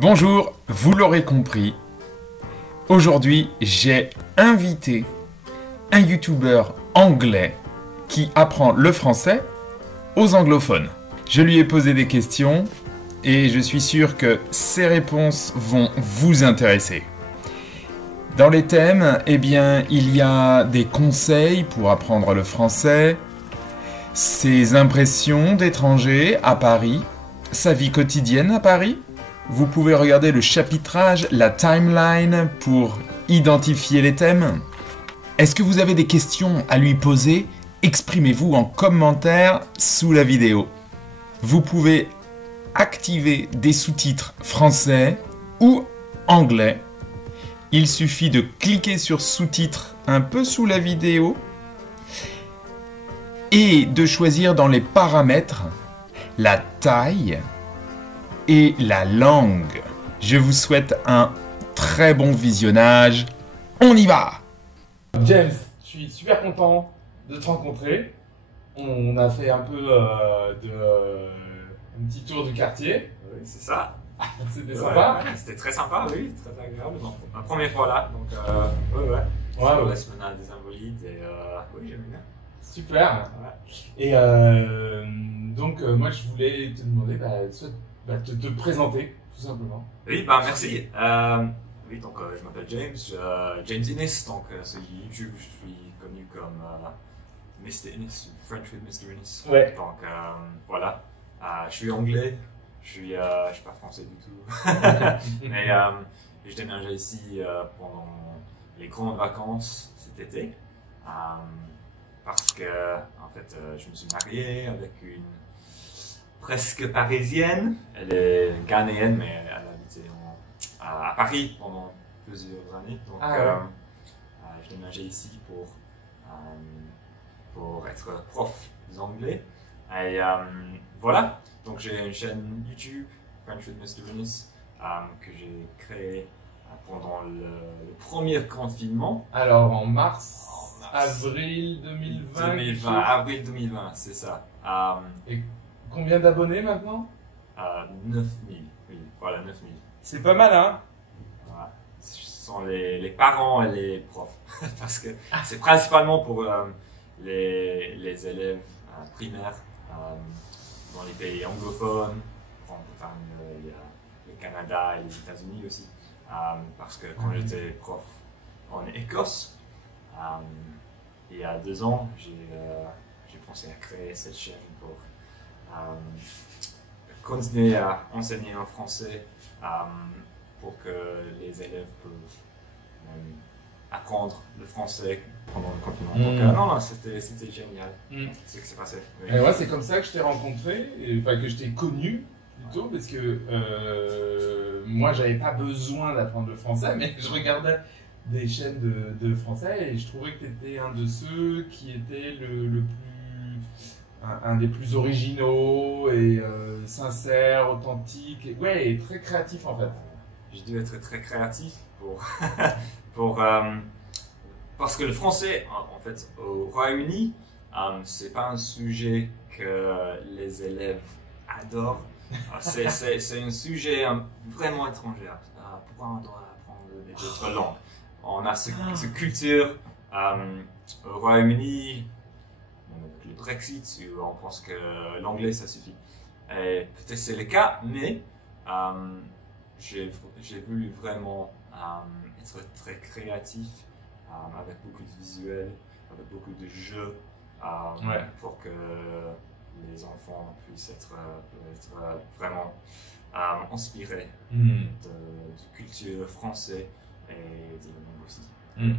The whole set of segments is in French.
Bonjour, vous l'aurez compris, aujourd'hui j'ai invité un youtubeur anglais qui apprend le français aux anglophones. Je lui ai posé des questions et je suis sûr que ses réponses vont vous intéresser. Dans les thèmes, il y a des conseils pour apprendre le français, ses impressions d'étranger à Paris, sa vie quotidienne à Paris. Vous pouvez regarder le chapitrage, la timeline pour identifier les thèmes. Est-ce que vous avez des questions à lui poser? Exprimez-vous en commentaire sous la vidéo. Vous pouvez activer des sous-titres français ou anglais. Il suffit de cliquer sur sous-titres un peu sous la vidéo et de choisir dans les paramètres la taille et la langue. Je vous souhaite un très bon visionnage. On y va! James, je suis super content de te rencontrer. On a fait un peu un petit tour du quartier. Oui, c'est ça. C'était sympa. Ouais, c'était très sympa, oui, très agréable. Ma première fois là, donc ouais. Ouais. La semaine des Invalides et oui, j'aime bien. Super. Ouais. Et donc, moi, je voulais te demander de te présenter, tout simplement. Oui, merci. Oui, donc je m'appelle James, James Innes, donc sur YouTube, je suis connu comme Mr. Innes, French with Mr. Innes. Ouais. Donc voilà, je suis anglais, je suis pas français du tout, mais je déménageais ici pendant les grandes vacances cet été, parce que en fait je me suis marié avec une presque parisienne. Elle est ghanéenne, mais elle habitait à Paris pendant plusieurs années. Donc, je déménageais ici pour être prof d'anglais. Et voilà, donc j'ai une chaîne YouTube, French with Mr. Innes, que j'ai créée pendant le premier confinement. Alors, en mars, avril 2020. Avril 2020, c'est ça. Et combien d'abonnés maintenant? 9000, oui, voilà, 9000. C'est pas mal, hein? Voilà. Ce sont les parents et les profs, parce que c'est principalement pour les élèves primaires dans les pays anglophones, enfin, il y a le Canada et les États-Unis aussi, parce que quand j'étais prof en Écosse, il y a 2 ans, j'ai pensé à créer cette chaîne pour continuer à enseigner en français pour que les élèves peuvent apprendre le français pendant le confinement. Donc non, c'était génial ce qui s'est passé. Oui. Et ouais, c'est comme ça que je t'ai rencontré, enfin que je t'ai connu plutôt, parce que moi j'avais pas besoin d'apprendre le français, mais je regardais des chaînes de français et je trouvais que tu étais un de ceux qui était un des plus originaux et sincères, authentiques, et très créatif en fait. J'ai dû être très créatif parce que le français, en fait, au Royaume-Uni, c'est pas un sujet que les élèves adorent. C'est un sujet vraiment étranger. Pourquoi on doit apprendre d'autres langues? On a cette culture au Royaume-Uni, avec le Brexit, où on pense que l'anglais ça suffit. Et peut-être c'est le cas, mais j'ai voulu vraiment être très créatif, avec beaucoup de visuels, avec beaucoup de jeux, pour que les enfants puissent être vraiment inspirés de culture française et de langue aussi. Ouais.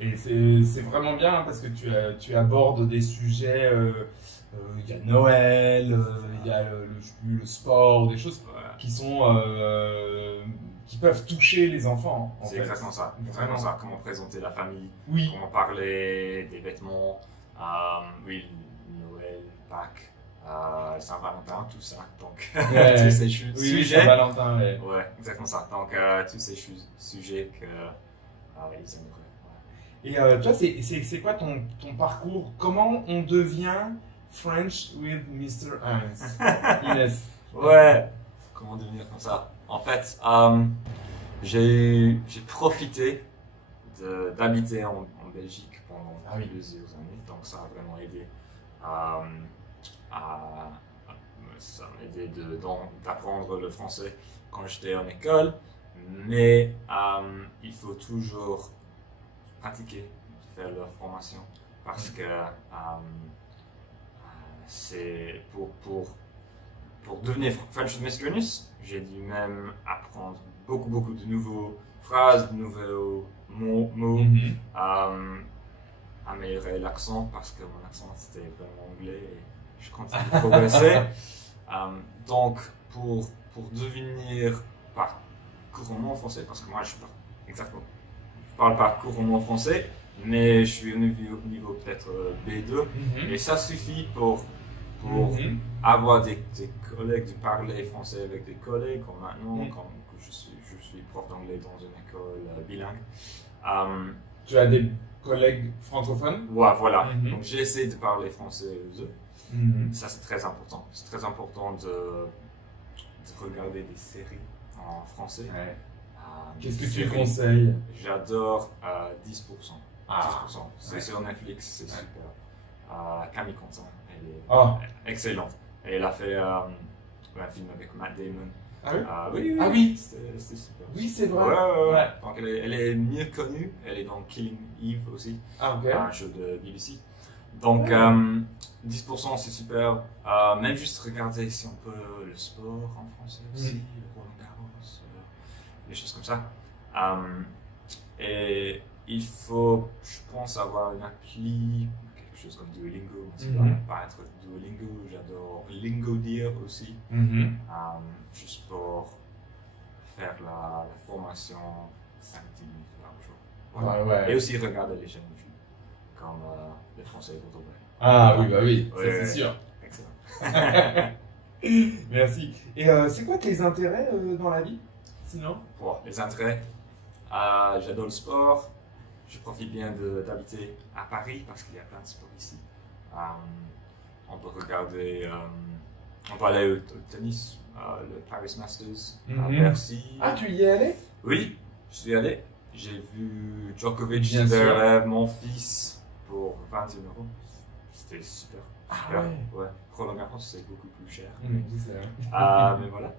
Et c'est vraiment bien parce que tu abordes des sujets, il y a Noël, il y a le sport, des choses qui sont qui peuvent toucher les enfants. C'est exactement ça. Vraiment ça. Comment présenter la famille, comment parler des vêtements, oui, Noël, Pâques, Saint-Valentin, tout ça. Donc tous ces sujets. Saint-Valentin, ouais, exactement ça. Donc tous ces sujets que ils aimeraient. Et toi, c'est quoi ton parcours? Comment on devient French with Mr. Innes? Ouais. Comment devenir comme ça? En fait, j'ai profité d'habiter en Belgique pendant plusieurs années, donc ça a vraiment aidé ça m'a aidé d'apprendre le français quand j'étais en école, mais il faut toujours pratiquer, faire la formation, parce que c'est pour devenir French Mistress, j'ai dû même apprendre beaucoup de nouvelles phrases, de nouveaux mots, améliorer l'accent parce que mon accent c'était vraiment anglais et je continue de progresser. Donc pour devenir pas couramment français, parce que moi je parle pas couramment français, mais je suis au niveau peut-être B2, et ça suffit pour avoir des collègues, de parler français avec des collègues, comme maintenant, comme que je suis prof d'anglais dans une école bilingue. Tu as des collègues francophones? Ouais, voilà. Donc j'essaie de parler français aux eux. Ça c'est très important. C'est très important de regarder des séries en français. Ouais. Qu'est-ce que tu conseilles? J'adore 10%. 10%. C'est sur Netflix, c'est super. Camille Contin, elle est excellente. Et elle a fait un film avec Matt Damon. Oui, c'était super. Oui, c'est vrai. Ouais. Donc elle est mieux connue. Elle est dans Killing Eve aussi, un show de BBC. Donc 10% c'est super. Même juste regarder si on peut le sport en français aussi, le Roland Garros, des choses comme ça. Et il faut, je pense, avoir une appli, quelque chose comme Duolingo. Ça doit pas être Duolingo. J'adore Lingodeer aussi, juste pour faire la formation 5-10 minutes par jour. Voilà. Et aussi regarder les chaînes YouTube, comme les Français pour oui, ça c'est sûr. Excellent. Merci. Et c'est quoi tes intérêts dans la vie, sinon? Les intérêts, j'adore le sport. Je profite bien d'habiter à Paris parce qu'il y a plein de sports ici. On peut regarder, on peut aller au tennis, le Paris Masters à Bercy. Ah, tu y es allé? Oui, je suis allé. J'ai vu Djokovic, Zverev, mon fils, pour 21 €. C'était super. Ouais. Roland Garros, c'est beaucoup plus cher. Mais voilà.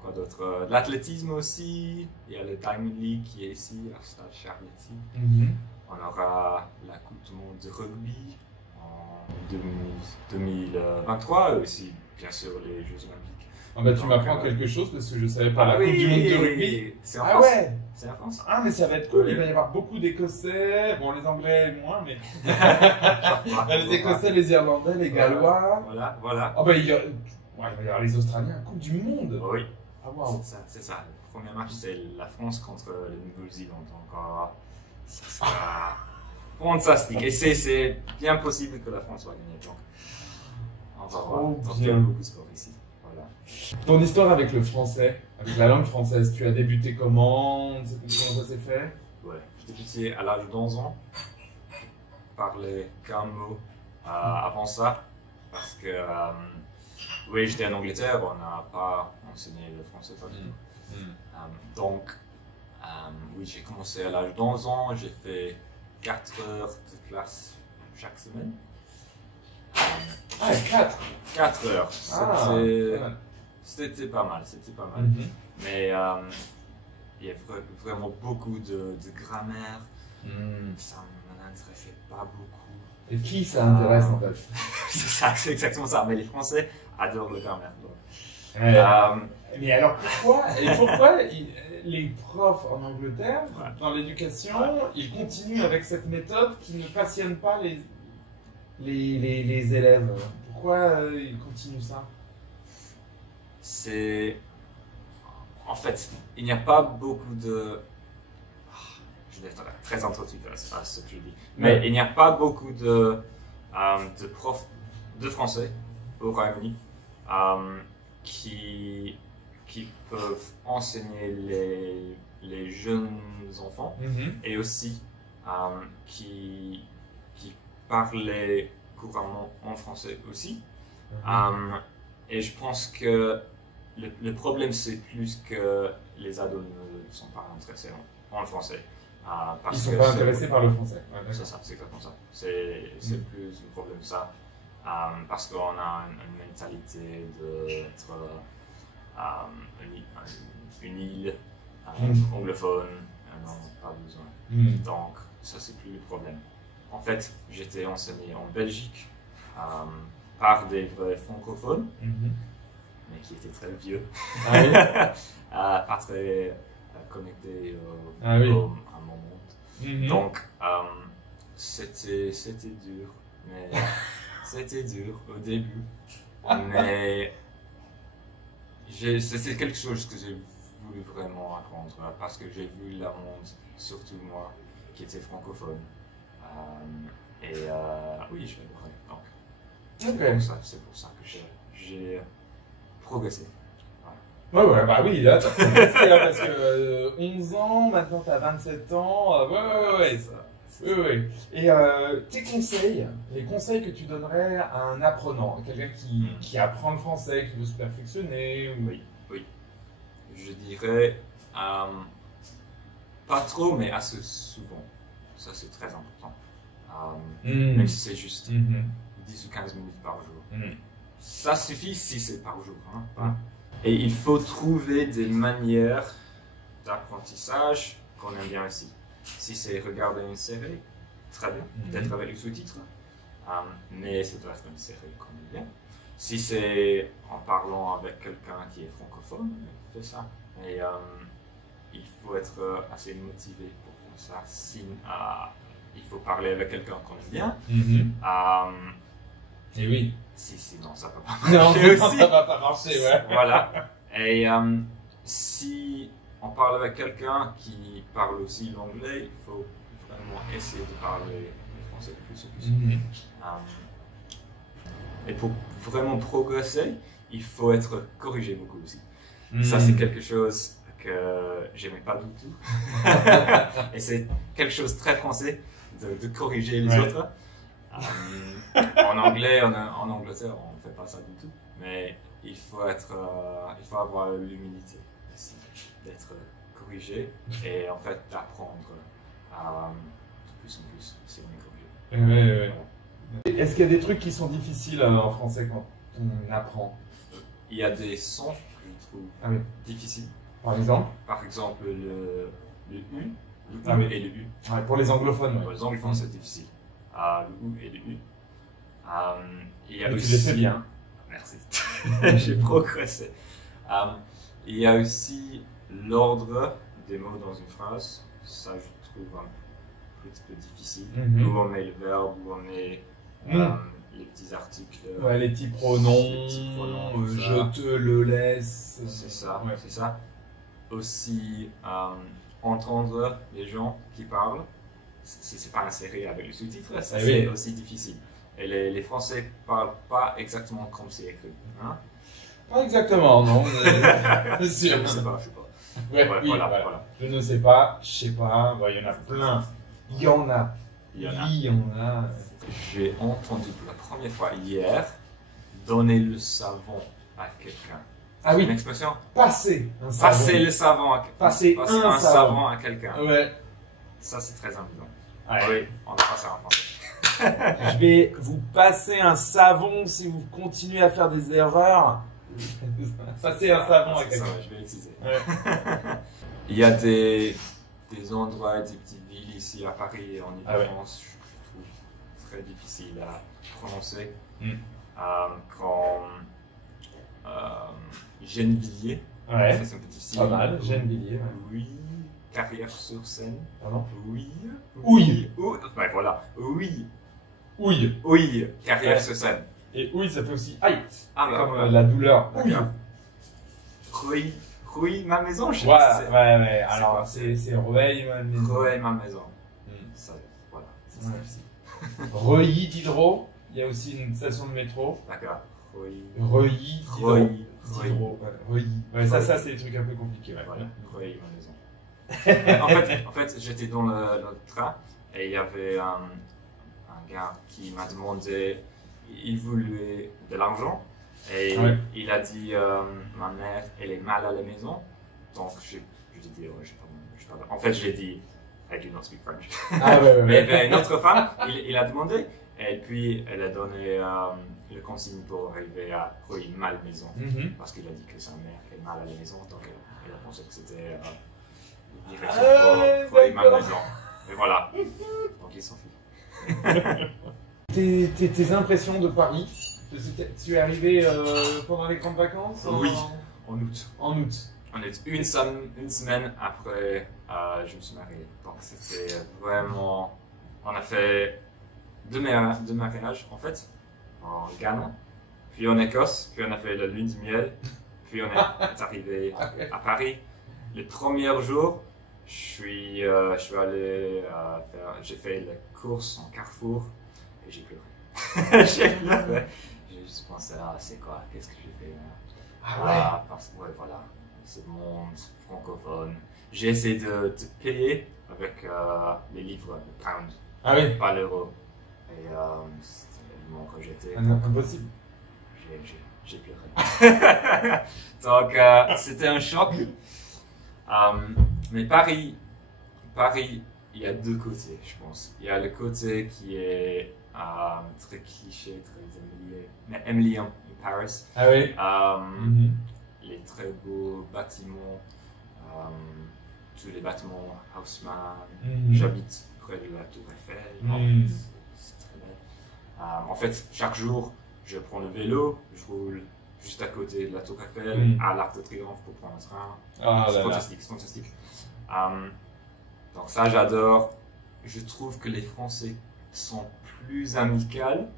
Quoi d'autre? L'athlétisme aussi. Il y a le Diamond League qui est ici, à Stade Charletti. On aura la Coupe du Monde de rugby en 2023 et aussi, bien sûr, les Jeux Olympiques. Tu m'apprends quelque chose parce que je savais pas. La Coupe du Monde de rugby. C'est en France. Ouais. C'est en France. Mais ça va être cool. Il va y avoir beaucoup d'Écossais. Bon, les Anglais moins, mais les Écossais, les Irlandais, les Gallois. Voilà. Il va y avoir les Australiens, Coupe du Monde. Oui. Wow. C'est ça. Le premier match, c'est la France contre la Nouvelle-Zélande. Donc, ça sera fantastique. Et c'est bien possible que la France va gagner. Donc, on va voir. Donc, il y a beaucoup de sport ici. Voilà. Ton histoire avec le français, avec la langue française, tu as débuté comment? Comment ça s'est fait? Ouais, j'ai débuté à l'âge de 11 ans. Je parlais qu'un mot avant ça. Parce que, oui, j'étais en Angleterre, on n'a pas enseigné le français pas du tout. Donc, oui, j'ai commencé à l'âge de 11 ans, j'ai fait 4 heures de classe chaque semaine. 4 heures. C'était pas mal, Mais il y a vraiment beaucoup de grammaire. Ça ne m'intéressait pas beaucoup. Et qui ça intéresse en fait? C'est ça, c'est exactement ça. Mais les Français adorent le grammaire. Mais alors pourquoi les profs en Angleterre, dans l'éducation, ils continuent avec cette méthode qui ne passionne pas les élèves? Pourquoi ils continuent ça? En fait, il n'y a pas beaucoup de... Je vais être très introductif à ce que je dis. Mais il n'y a pas beaucoup de profs de français au Royaume-Uni qui peuvent enseigner les jeunes enfants et aussi qui parlaient couramment en français aussi. Et je pense que le problème, c'est plus que les ados ne sont pas intéressés en français. Ils sont pas intéressés par le français. Ouais, c'est ça, c'est exactement ça. C'est plus le problème ça. Parce qu'on a une mentalité d'être une île anglophone, non, pas besoin. Donc, ça, c'est plus le problème. En fait, j'étais enseigné en Belgique par des vrais francophones, mais qui étaient très vieux, pas très connectés à mon monde. Donc, c'était dur, mais c'était dur au début. Mais c'était quelque chose que j'ai voulu vraiment apprendre parce que j'ai vu le monde, surtout moi, qui était francophone. Oui, je l'adorais. Donc, c'est pour ça que j'ai progressé. Ouais, bah oui, là, t'as progressé, là, parce que 11 ans, maintenant t'as 27 ans, ouais. Oui. Et tes conseils, les conseils que tu donnerais à un apprenant, quelqu'un qui apprend le français, qui veut se perfectionner Oui. Je dirais pas trop, mais assez souvent. Ça, c'est très important. Même si c'est juste 10 ou 15 minutes par jour. Ça suffit si c'est par jour. Et il faut trouver des manières d'apprentissage qu'on aime bien aussi. Si c'est regarder une série, très bien, peut-être avec les sous-titres, mais ça doit être une série qu'on aime bien. Si c'est en parlant avec quelqu'un qui est francophone, fais ça. Et il faut être assez motivé pour faire ça. Il faut parler avec quelqu'un qu'on aime bien. Et oui. Sinon ça ne peut pas marcher aussi. Ça va pas marcher, ouais. Voilà. Et si on parle avec quelqu'un qui parle aussi l'anglais, il faut vraiment essayer de parler le français le plus possible. Et pour vraiment progresser, il faut être corrigé beaucoup aussi. Ça, c'est quelque chose que j'aimais pas du tout. Et c'est quelque chose de très français de corriger les autres. En anglais, en Angleterre, on ne fait pas ça du tout. Mais il faut avoir l'humilité aussi d'être corrigé et en fait d'apprendre de plus en plus si on est corrigé. Ouais. Est-ce qu'il y a des trucs qui sont difficiles en français quand on apprend? Il y a des sons que je trouve difficiles. Par exemple? Par exemple, le U, et le U. Ouais, pour les anglophones. Pour les anglophones, c'est difficile. Le U et le U. Il y a mais aussi... tu les fais bien. Merci. J'ai progressé. Il y a aussi l'ordre des mots dans une phrase. Ça, je trouve un petit peu difficile. Où on met le verbe, où on met les petits articles. Ouais, les petits pronoms. Je te le laisse. C'est ça, c'est ça. Aussi, entendre les gens qui parlent. Si c'est pas une série avec les sous-titres, c'est aussi difficile. Et les Français ne parlent pas exactement comme c'est écrit. Pas exactement, non. C'est sûr. Je ne sais pas. Voilà. Je ne sais pas, je sais pas. Il y en a plein. Il y en a. J'ai entendu pour la première fois hier donner le savon à quelqu'un. Ah oui. Une expression. Passer un savon. Passer le savon à quelqu'un. Passer un savon à quelqu'un. Ouais. Ça, c'est très amusant. Ouais. Oui, on a pas ça en français. Je vais vous passer un savon si vous continuez à faire des erreurs. Passer un savon à quelqu'un. Je vais l'utiliser. Ouais. Il y a des endroits, des petites villes ici à Paris et en Ile-de-France, je trouve très difficile à prononcer. Comme Gennevilliers. Ouais. Ça, c'est un peu difficile. Pas mal, Gennevilliers. Oui. Carrière-sur-Seine. Pardon? Oui. Ouille. Ouais, voilà. Oui. Ouille. Carrière-sur-Seine. Et ouille, ça fait aussi aïe. Comme la douleur. Ouille. Rueil, ma maison, je sais pas si c'est. Ouais. Alors, c'est Rueil, ma maison. Rueil, ma maison. Ça, voilà. C'est difficile. Reuilly d'Hydro. Il y a aussi une station de métro. D'accord. Reuilly d'Hydro. Reuilly. Ouais, ça, c'est des trucs un peu compliqués. Ouais. Voilà. Rueil, ma maison. en fait, j'étais dans le train et il y avait un gars qui m'a demandé, il voulait de l'argent Et Ouais. il a dit, ma mère, elle est mal à la maison. Donc, je lui ai dit, ouais, je parle. En fait, j'ai dit, I do not speak French. Ah ouais, Mais il y avait une autre femme, il a demandé. Et puis, elle a donné le consigne pour arriver à Roy mal maison. Mhm. Parce qu'il a dit que sa mère est mal à la maison. Donc, elle a pensé que c'était une direction pour Roy mal d'accord. maison. Et voilà. Donc, il s'en fout. Tes impressions de Paris? Tu es arrivé pendant les grandes vacances? Oui. En août. En août. On est une semaine après, je me suis marié. Donc c'était vraiment. On a fait deux mariages en fait, en Ghana, puis en Écosse, puis on a fait la lune de miel, puis on est arrivé à Paris. Le premier jour, je suis allé j'ai fait la course en Carrefour et j'ai pleuré. J'ai pleuré. J'ai juste pensé, c'est quoi, qu'est-ce que j'ai fait là? Parce que, ouais, voilà, ce monde francophone. J'ai essayé de payer avec les livres, le pound, Ah oui. pas l'euro. Et ils m'ont rejeté. Impossible. J'ai pleuré. Donc, c'était un choc. Mais Paris, il y a deux côtés, je pense. Il y a le côté qui est très cliché, très Emily in Paris. Ah oui. Mhm. Les très beaux bâtiments, tous les bâtiments Haussmann. Mhm. J'habite près de la Tour Eiffel. Mhm. C'est très belle. En fait, chaque jour, je prends le vélo, je roule juste à côté de la Tour Eiffel, Mhm. à l'Arc de Triomphe pour prendre le train. Ah C'est là là. fantastique, c'est fantastique. Donc ça, j'adore. Je trouve que les Français sont plus amicaux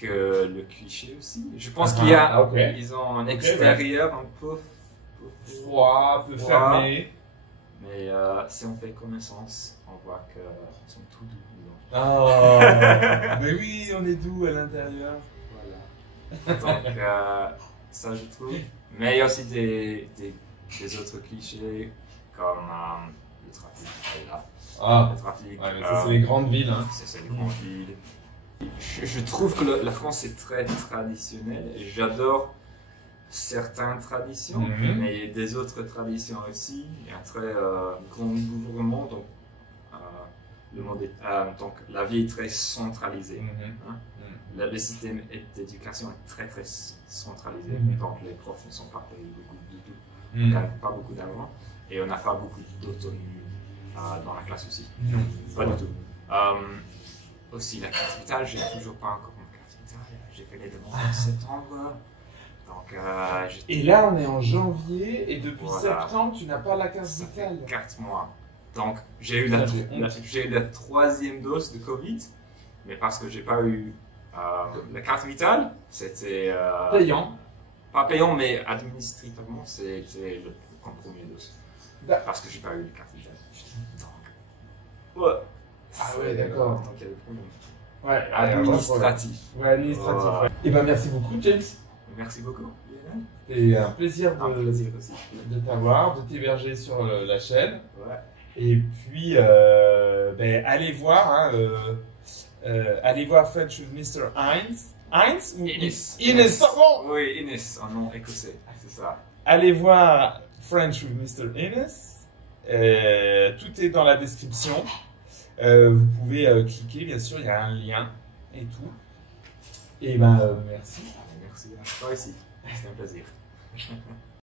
que le cliché aussi. Je pense qu'il y a, ok. ils ont un Ok, extérieur un peu Froid, peu froid. fermé. Mais si on fait connaissance, on voit qu'ils sont tout doux. Oh. Mais oui, on est doux à l'intérieur. Voilà. Donc ça, je trouve. Mais il y a aussi des autres clichés comme le trafic. Là. Ah. Le trafic. Ouais, mais ça, c'est les grandes villes, hein. C'est les grandes villes. Je trouve que la France est très traditionnelle. J'adore certaines traditions, Mhm. mais il y a des autres traditions aussi. Il y a un très grand gouvernement, donc, donc la vie est très centralisée. Mhm. Le système d'éducation est très très centralisé, Mhm. donc les profs ne sont pas payés beaucoup du tout, on Mhm. gagne pas beaucoup d'argent et on n'a pas beaucoup d'autonomie dans la classe aussi. Non. Pas du tout. Aussi la carte vitale, j'ai toujours pas encore ma carte vitale. J'ai fait les demandes en septembre. Donc Et là, on est en janvier et depuis Voilà. septembre, tu n'as pas la carte ça fait vitale. 4 mois. Donc j'ai eu Ça, j'ai honte. j'ai eu la 3e dose de Covid, mais parce que j'ai pas eu la carte vitale, c'était Payant. pas payant, mais administrativement, c'était en première dose. Da- Parce que j'ai pas eu la carte vitale. Donc, ouais. Ah ouais, d'accord. Donc il y a des problèmes. Ouais, Administratif. Ouais, administratif. Ouais. Ouais. Et ben merci beaucoup, James. Merci beaucoup. Lionel. C'était un plaisir Un plaisir aussi. de t'avoir, de t'héberger sur la chaîne. Ouais. Et puis, allez voir, hein, allez voir French with Mr. Heinz. Heinz ou Innes, pardon. Oui, Innes, en nom écossais, c'est ça. Allez voir French with Mr. Innes. Tout est dans la description. Vous pouvez cliquer, bien sûr, il y a un lien et tout. Et ben, merci. Merci à toi aussi, c'était un plaisir.